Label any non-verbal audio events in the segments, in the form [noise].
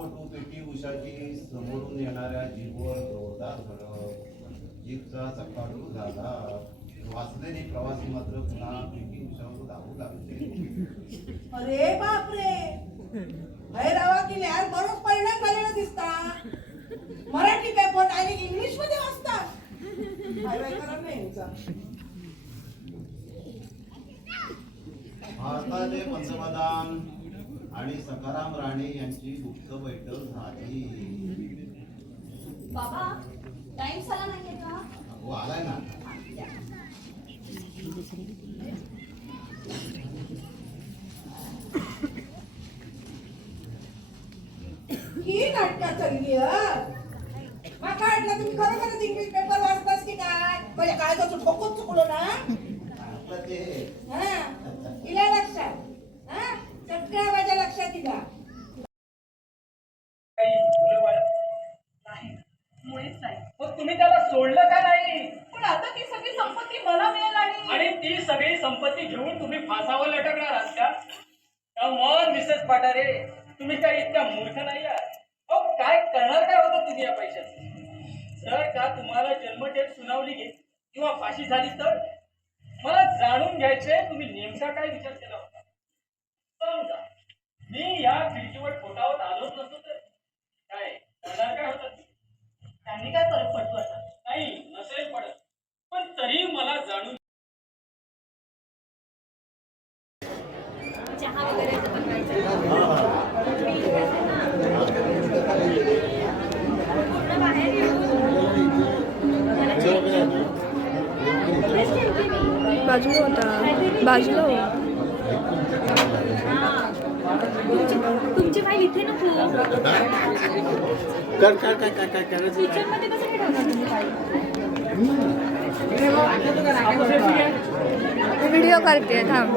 Photo पेटी उषाची समोरून येणाऱ्या जीभवर जोरदार धडक जीभचा चक्काडू झाला. वाचलेली प्रवासी मात्र पुन्हा पेटी उषावर धावू लागले. अरे बापरे! अरे रावा की यार बरोच परिणाम झालेला दिसता. मराठी पेपर डायरेक्ट इंग्लिशमध्ये वाचतात. भारताचे पंतप्रधान आणि सखाराम राणे यांची गुप्त बैठक झाली. बाबा टाइम झाला नाहीये का? हो आलाय ना. ही नाटका चालली मग काढला तुम्ही खरोखरच इंग्लिश पेपर वाचतास की काय? म्हणजे काय तो ठोकून चुकलो ना? हा. इला लक्षात. हा? सगळ्या माझ्या लक्षात इला मुळीच नाही मग तुम्ही त्याला सोडलं का नाही पण आता ती सगळी संपत्ती मला मिळेल आणि आणि ती सगळी संपत्ती घेऊन तुम्ही फासावर लटकणार आहात का कमॉन मिसेस पाटारे तुम्ही काही इतक्या मूर्ख नाही आहात अहो काय करणार काय होतं तुम्ही या पैशात जर का तुम्हाला जन्मठेप सुनावली गेली किंवा फाशी झाली तर मला जाणून घ्यायचे तुम्ही नेमका काय विचार केला होता समजा मी या खिडकीवर फोटावर आलोच नसतो तर काय करणार काय होतं त्यांनी काय फरक पडतो आता नाही नसेल पडत पण तरी मला जाणून चहा वगैरे बनवायचा पूर्ण बाहेर येऊन मला चेक बाजूला होता बाजूला हो. तुमची फाईल इथे नको कर कर काय काय काय करायचं किचनमध्ये कसं काय ठेवणार तुम्ही फाईल व्हिडिओ करते थांब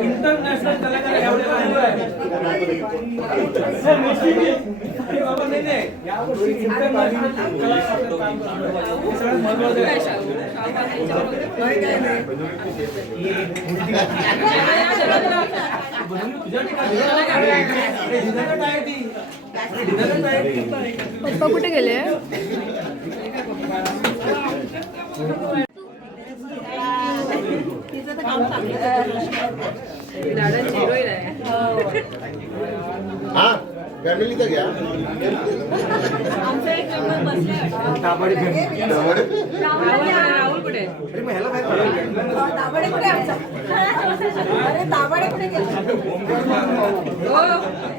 इंटरनॅशनल कलाकार एवढे बाबा नाही नाही यावर्षी इंटरनॅशनल कलाकार काम करतोय. हे सगळ्यात महत्त्वाचं आहे. पप्पा कुठे गेले हा फॅमिली तर घ्या. आमचा एक मेंबर बसले दाभाडे कुठे आमचा अरे दाभाडे कुठे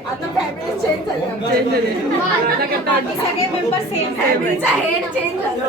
आता फॅमिली चेंज झाली आमची. बाकी सगळे मेंबर सेम फॅमिलीचा हेड चेंज झाला.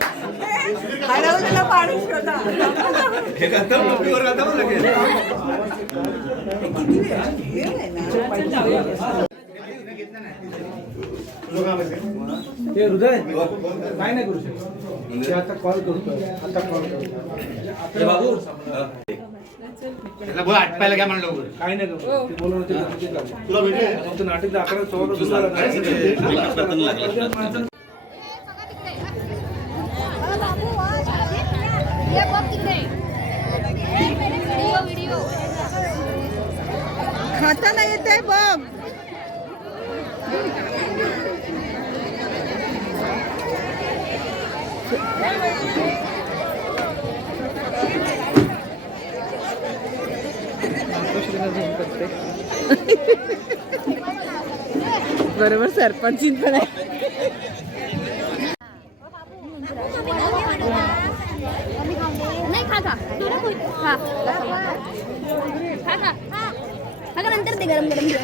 होते. हे हृदय काय नाही करू शकत. ते आता कॉल करतोय आता कॉल करतोय. बाबू त्याला बोल आटपायला घ्या म्हणलं काय नाही करू ते बोलवलं ते भेटले फक्त नाटक अकरा सव्वा सुरू झालं माणसं- खाताना येते बघ. बरोबर सरपंच पण आहे. ಮೇಡಮ್ಗೆ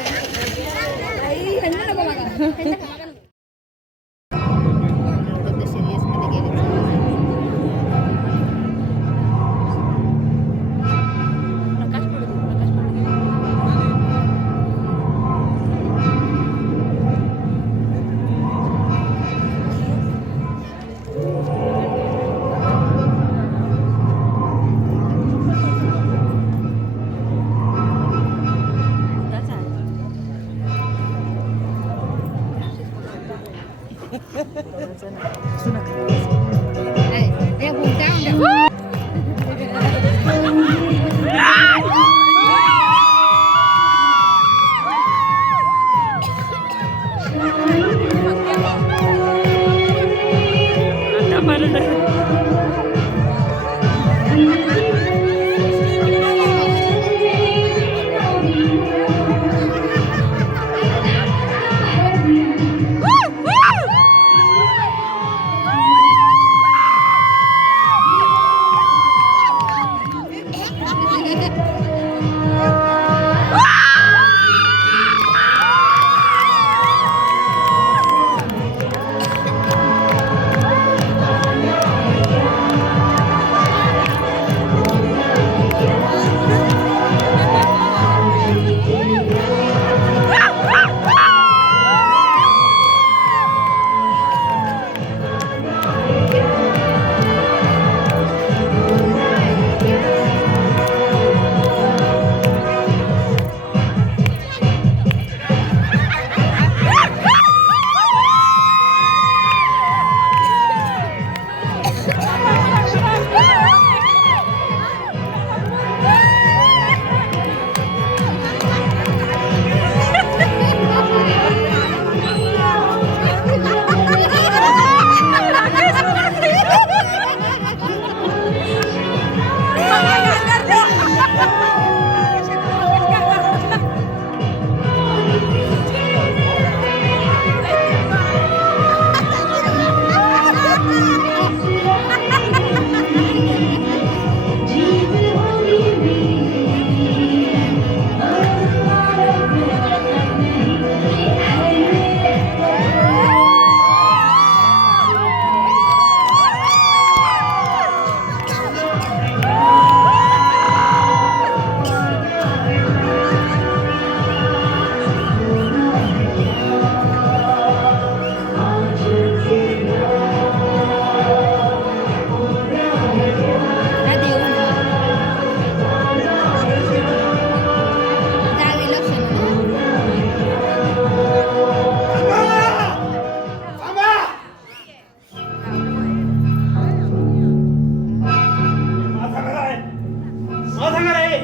माझा घर आहे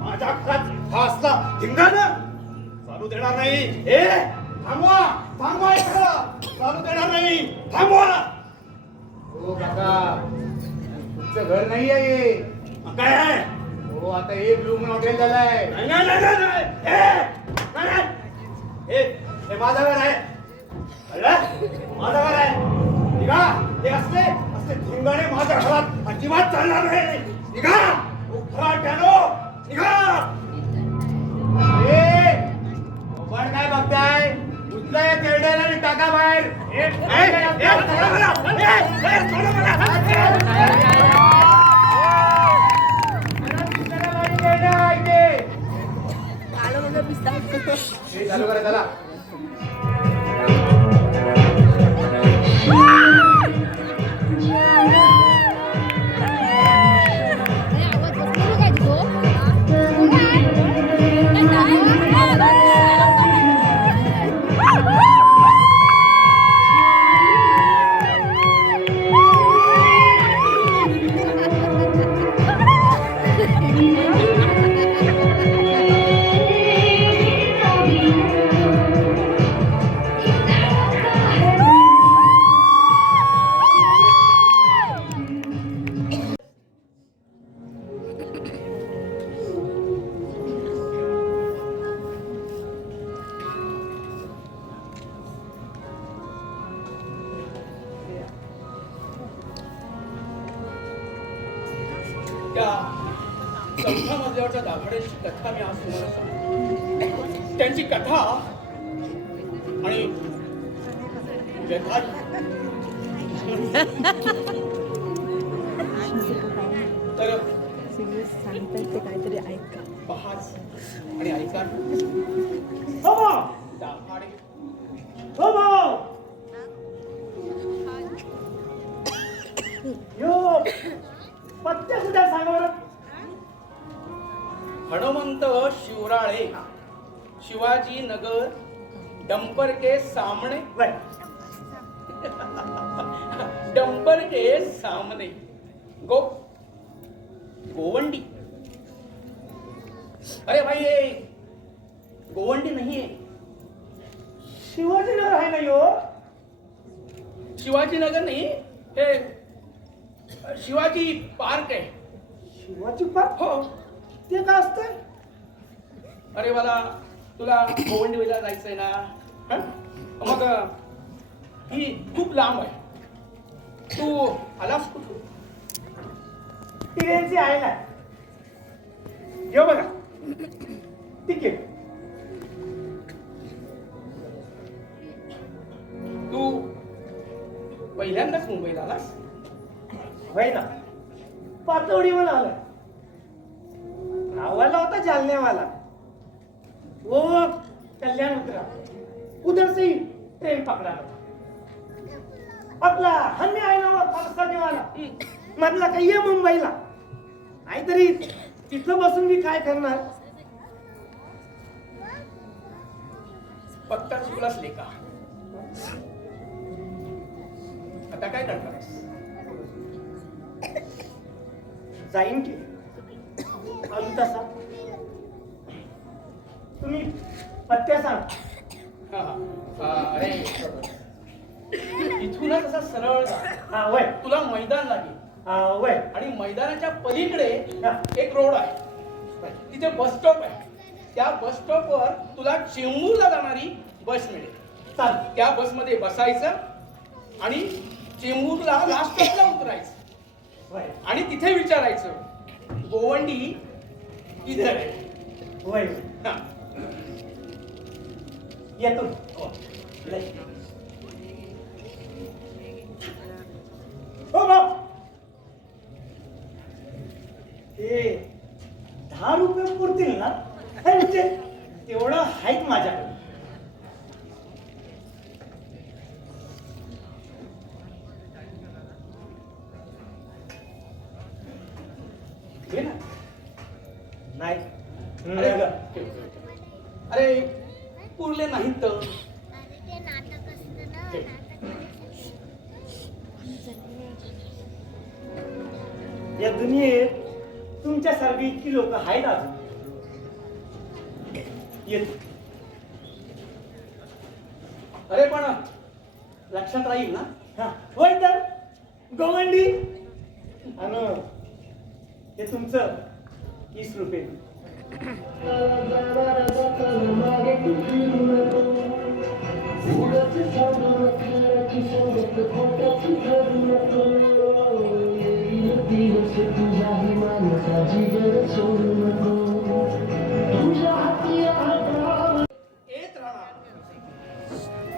माझ्या घरात फासला. धिंगाणं चालू देणार नाही. ए थांबवा थांबवा हे सगळं. चालू देणार नाही. थांबवा. हो काका. तुमचं घर नाही आहे. हे. मग काय आहे? हो आता हे ब्लू मून हॉटेल झालंय. नाही नाही नाही नाही, नाही. ए, नाही, नाही. हे हे माझं घर आहे. कळलं? माझं घर आहे. निघा. हे असले असले धिंगाणे माझ्या घरात. अजिबात चालणार नाही. निघा. टॅनो निघा! ए, पण काय बघताय? उचला या तेरड्याला आणि टाका बाहेर. ए, ए, ए, मजल्यावरच्या दाभाड्यांची कथा मी आज तुम्हाला सांगतो. त्यांची कथा आणि तर सांगतात ते काहीतरी ऐका. पहाच आणि ऐका. हनुमंत शिवराळे. शिवाजी नगर डंपर के सामने. डंपर के सामने. गो गोवंडी. अरे भाई ये गोवंडी नहीं है. शिवाजीनगर आहे ना यो? शिवाजी नगर नहीं हे शिवाजी पार्क आहे शिवाजी पार्क? हो. ते काय असतं अरे मला तुला गोवंडीला जायचंय ना. हं? मग ही खूप लांब आहे. तू आलास कुठून? ट्रेनची आहे. ना यो बघा. तिकीट तू पहिल्यांदाच मुंबईला आलास? वय ना. म्हणून आला नावाला होता जालन्यावाला. वो कल्याण उतरा. उधर से ही ट्रेन पकडा आपला हन्य आहे ना पाकिस्तानीवाला. म्हटलं का ये मुंबईला. नाहीतरी तिथं बसून मी काय करणार? पत्ता चुकलास लेका आता काय करणार जाईन की. आलू तसा तुम्ही पत्त्या सांग. अरे इथूनच असा सरळ हा वय. तुला मैदान लागेल. हा वय. आणि मैदानाच्या पलीकडे. एक रोड आहे. तिथे बस स्टॉप आहे. त्या बस स्टॉपवर तुला चेंबूरला जाणारी बस मिळेल. चाल. त्या बसमध्ये बसायचं आणि चेंबूरला लास्ट स्टॉपला उतरायचं. वय. आणि तिथे विचारायचं गोवंडी इधर आहे वय या येतो हो. लय. हो भाऊ. ते दहा रुपये पुरतील ना? हे म्हणजे तेवढं आहेत माझ्याकडे. हे तुमचं तीस रुपये.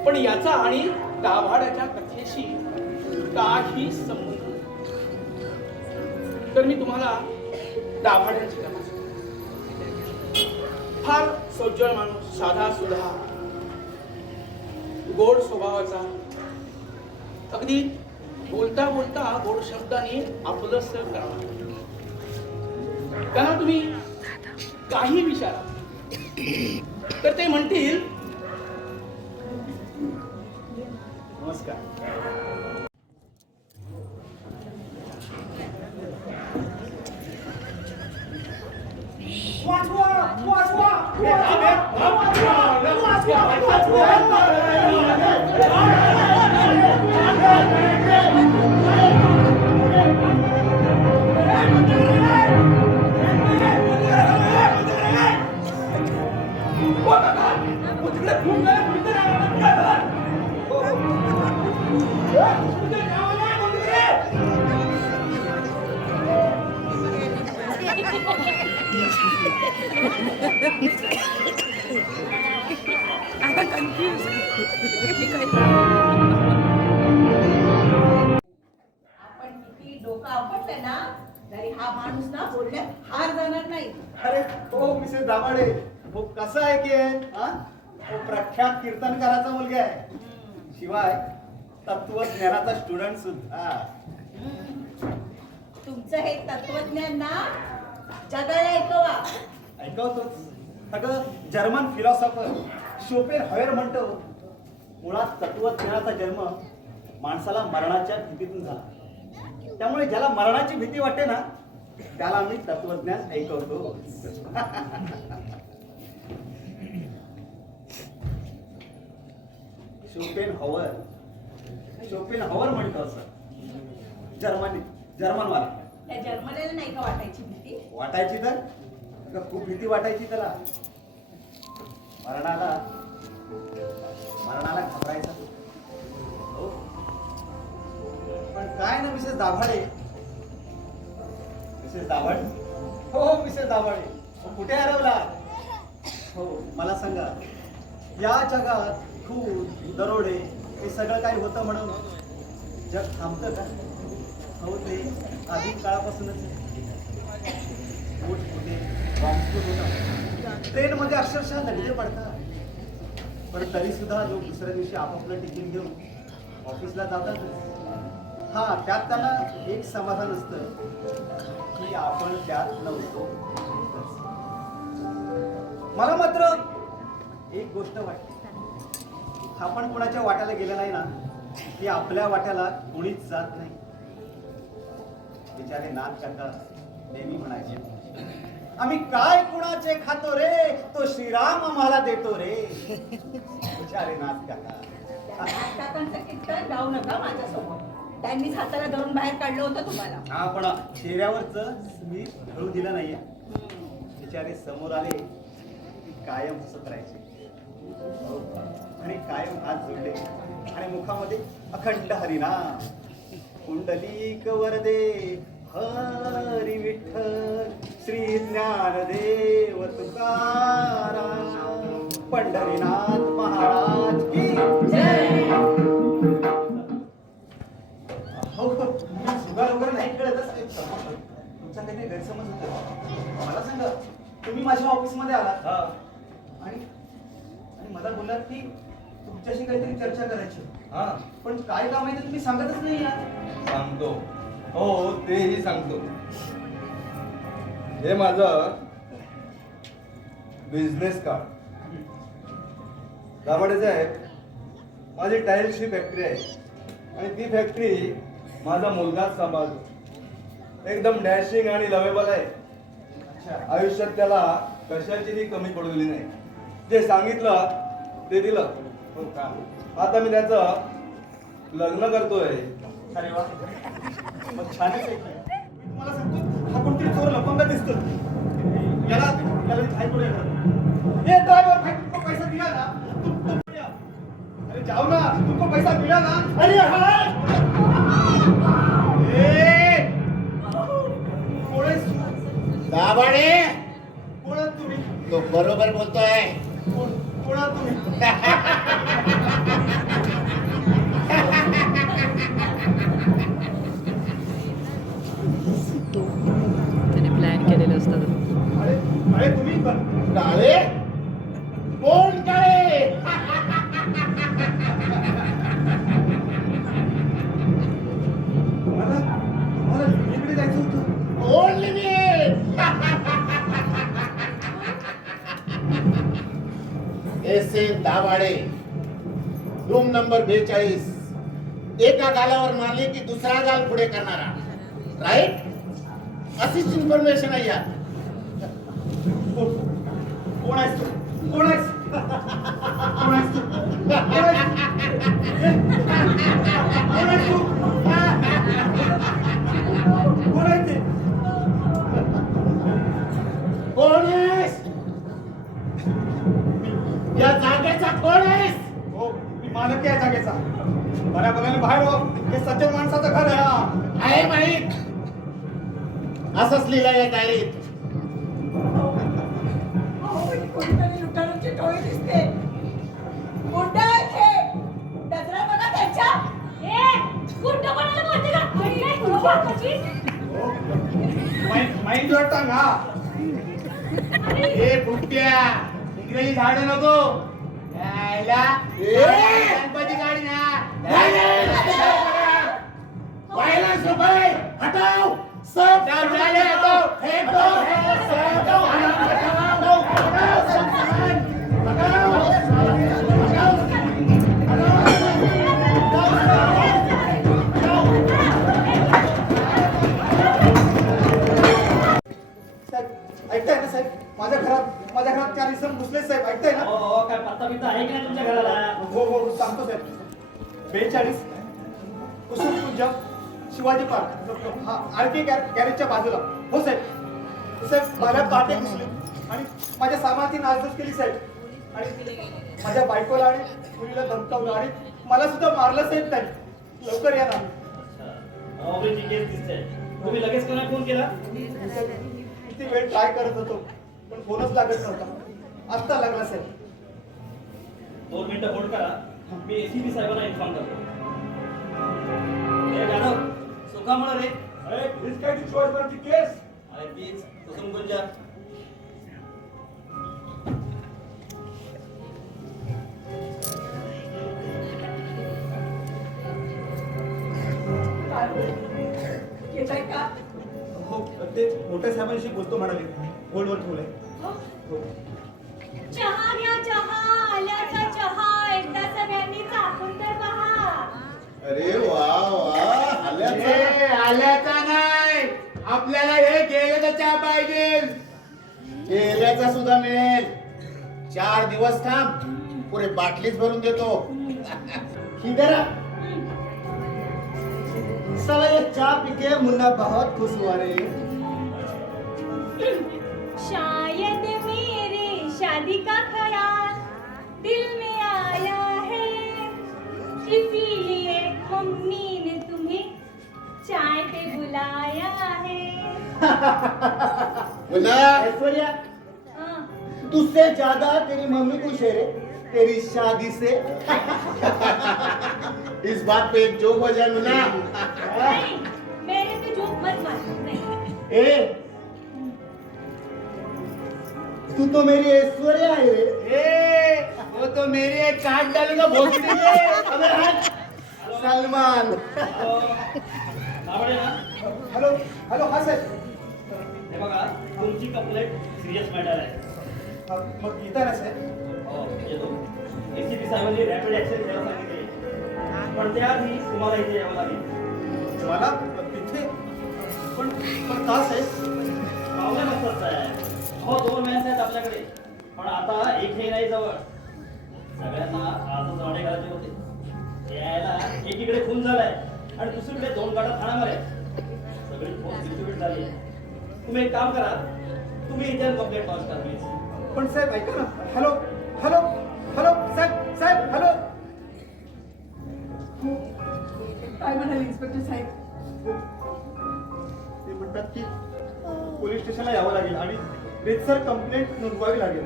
पण याचा आणि दाभाड्याच्या कथेशी काही संबंध तर मी तुम्हाला दाभाड्यांची कथा फार सज्जळ माणूस साधा सुधा गोड स्वभावाचा अगदी बोलता बोलता गोड शब्दाने आपलंस करावा त्यांना तुम्ही काही विचारा. तर ते म्हणतील तरी हा माणूस ना बोलण्यात हार जाणार नाही. अरे हो मिसेस दाभाडे हो कसं आहे की हा? हो प्रख्यात कीर्तनकाराचा मुलगा आहे. शिवाय तत्वज्ञानाचा स्टुडंट सुद्धा. तुमचं हे तत्वज्ञान ना जगाला ऐकवा. ऐकवतोच. सगळं जर्मन फिलॉसॉफर शोपेन हवेर म्हणतो मुळात तत्वज्ञानाचा जन्म माणसाला मरणाच्या भीतीतून झाला. त्यामुळे ज्याला मरणाची भीती वाटते ना त्याला आम्ही तत्वज्ञान ऐकवतो. शोपेन हवर शोपेन हवर म्हणतो असं. जर्मनी जर्मनवाला त्या जर्मनीला नाही का वाटायची भीती? वाटायची तर? खूप भीती वाटायची त्याला. मरणाला मरणाला घाबरायचा. हो. पण काय ना मिसेस दाभाडे? मिसेस दाभाड? हो हो मिसेस दाभाडे. हो, कुठे हरवला हो मला सांगा. या जगात खून दरोडे हे सगळं काही होतं म्हणून? जग थांबतं का? हो ते आधी काळापासूनच होते ट्रेनमध्ये अक्षरशः दगडे पडतात. पण तरी सुद्धा लोक दुसऱ्या दिवशी आपापलं टिफिन घेऊन ऑफिसला जातात हा त्यात त्यांना एक समाधान असतं की आपण त्यात नव्हतो. मला मात्र एक गोष्ट वाटते. आपण कोणाच्या वाट्याला गेलं नाही ना की आपल्या वाट्याला कोणीच जात नाही. बिचारे नाथ काका नेहमी म्हणायचे. आम्ही काय कुणाचे खातो रे? तो श्रीराम आम्हाला देतो रे. बिचारे नाथ काका काकांचं कीर्तन जाऊ नका माझ्यासोबत त्यांनीच हाताला धरून बाहेर काढलं होतं तुम्हाला. हा पण चेहऱ्यावरच मी ढळू दिलं नाहीये. बिचारे समोर आले कायम हसत राहायचे. आणि कायम हात जोडले. आणि मुखामध्ये अखंड हरिनाम. कुंडलिक वरदे हरी विठ्ठल श्री ज्ञानदेव तुकाराम पंढरीनाथ महाराज की जय. हो हो मी जुगार वगैरे नाही. तुमचा गैरसमज होता मला सांगा तुम्ही माझ्या ऑफिसमध्ये आलात आणि आणि मला बोललात की तुमच्याशी काहीतरी चर्चा करायची. हा पण काय काम आहे ते तुम्ही सांगतच नाही सांगतो. हो तेही सांगतो. हे माझं बिझनेस कार्ड दाभाडे साहेब माझी टाईल्सची फॅक्टरी आहे. आणि ती फॅक्टरी माझा मुलगाच सांभाळतो. एकदम डॅशिंग आणि लवेबल आहे. आयुष्यात त्याला कशाचीही कमी पडू दिली नाही. जे सांगितलं ते दिलं. हो का? आता मी त्याचं लग्न करतोय. अरे वा. मग छानच आहे की. तुम्हाला सांगतो हा कोणतरी चोर लपंगा दिसतो याला याला करूया हे ड्रायव्हर भाई तुमको पैसा दिया ना तुम तुम अरे जाओ ना तुमको पैसा दिला ना. अरे कोण तुम्ही? तो बरोबर बोलतोय. कोण तुम्ही [laughs] त्याने प्लॅन केलेलं असतात अरे अरे तुम्ही पण काळे कोण काळे मला मला इकडे जायचं होतं. कोण limit S N Dabhade. Room number बेचाळीस. एका गालावर मारली की दुसरा गाल पुढे करणारा. राईट अशीच इन्फॉर्मेशन आहे यात. कोण कोण आहेस तू? कोण आहेस? कोण आहेस तू? कोण आहेस? ए? कोण आहेस तू? कोण आहे ते? कोण आहेस? या जागेचा कोण आहेस? हो मी मालक या जागेचा. बऱ्या बघायला बाहेर हो. हे सज्जन माणसाचं घर आहे माहीत. असंच लिहिलंय या डायरीत चोर दिसते गुंड आहेत हे. नजरा बघा त्यांच्या. माइंड हा ए बुट्ट्या झाडू नको. यायला. गणपती गाडी ना. वायलेंस रुपये हटाओ सब जाले, हटाओ. फेंक सब हटाओ ऐकताय ना साहेब? माझ्या घरात माझ्या घरात चार इसम घुसले साहेब ऐकताय ना? हो काय पत्ता बित्ता आहे की नाही तुमच्या घराला? हो हो हो, सांगतो साहेब. बेचाळीस कुसुम कुंज शिवाजी पार्क हा आर के गॅरेजच्या बाजूला. हो साहेब. साहेब मला पाटे घुसले. आणि माझ्या सामानाची नासधूस केली साहेब. आणि माझ्या बायकोला आणि मुलीला धमकावलं. आणि मला सुद्धा मारलं साहेब त्यांनी. लवकर या ना. रॉबरीची केस दिसते. तुम्ही लगेच कोणा फोन केला? किती वेळ ट्राय करत होतो पण फोनच लागत नव्हता. आत्ता लागला साहेब दोन मिनिटं होल्ड करा. मी एसीपी साहेबांना इन्फॉर्म करतो. रे. अरे प्लीज काय ती चॉईस वरची केस अरे प्लीज कुसुम गुंजा काय होईल? हो ते मोठ्या साहेबांशी बोलतो म्हणाले. होल्डवर ठेवलंय हो. चहा घ्या चहा आल्याचा चहा एकदा सगळ्यांनी चाकून तर पहा. अरे वा वा. ए, आल्याचा नाही. आपल्याला हे गेल्याचा चहा पाहिजे. केल्याचा सुद्धा मिळेल. चार दिवस थांब. पुरे बाटलीच भरून देतो. किधर आ? साला ये चाय पी के मुन्ना बहुत खुश हुआ रे. शायद मेरे शादी का ख्याल दिल में आया है। इसीलिए मम्मी ने तुम्हें चाय पे बुलाया है। [laughs] मुन्ना ऐश्वर्या हाँ, तुझसे ज़्यादा तेरी मम्मी खुश है तेरी शादी से। [laughs] इस बात पे एक जोक हो जाए मुन्ना नहीं मेरे पे जोक मत मारो। नहीं ए तू तो मेरी ऐश्वर्या है। रे ए वो तो मेरी एक काट डालूँगा भोसड़ी में अबे हट सलमान। हॅलो हॅलो हा साहेब हे बघा तुमची कंप्लेंट सिरियस मॅटर आहे. हा, मग येता ना साहेब हो येतो एसीपी साहेबांनी रॅपिड ऍक्शन घ्यायला सांगितले. पण त्याआधी तुम्हाला इथे यावं लागेल. मला? तिथे? पण पण का साहेब प्रॉब्लेम असतात साहेब हो दोन मॅन्स आहेत आपल्याकडे. पण आता एकही नाही जवळ. सगळ्यांना आजच राणे करायचे होते. यायला एकीकडे खून झालाय आणि दुसरीकडे दोन गाड्या ठाण्यामध्ये आहेत. सगळी फोन डिस्ट्रीब्युट झाली आहे. तुम्ही एक काम करा. तुम्ही इथे कंप्लेंट लॉन्च करा. प्लीज पण साहेब ऐका ना. हॅलो हॅलो हॅलो साहेब साहेब हॅलो. काय म्हणाले इन्स्पेक्टर साहेब? ते म्हणतात की पोलीस स्टेशनला यावं लागेल आणि रेतसर कंप्लेंट नोंदवावी लागेल.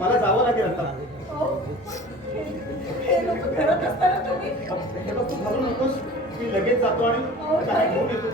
मला जावं लागेल आता. हे. हे लोक हे घालू नकोस. मी लगेच जातो आणि काय घेऊन येतो.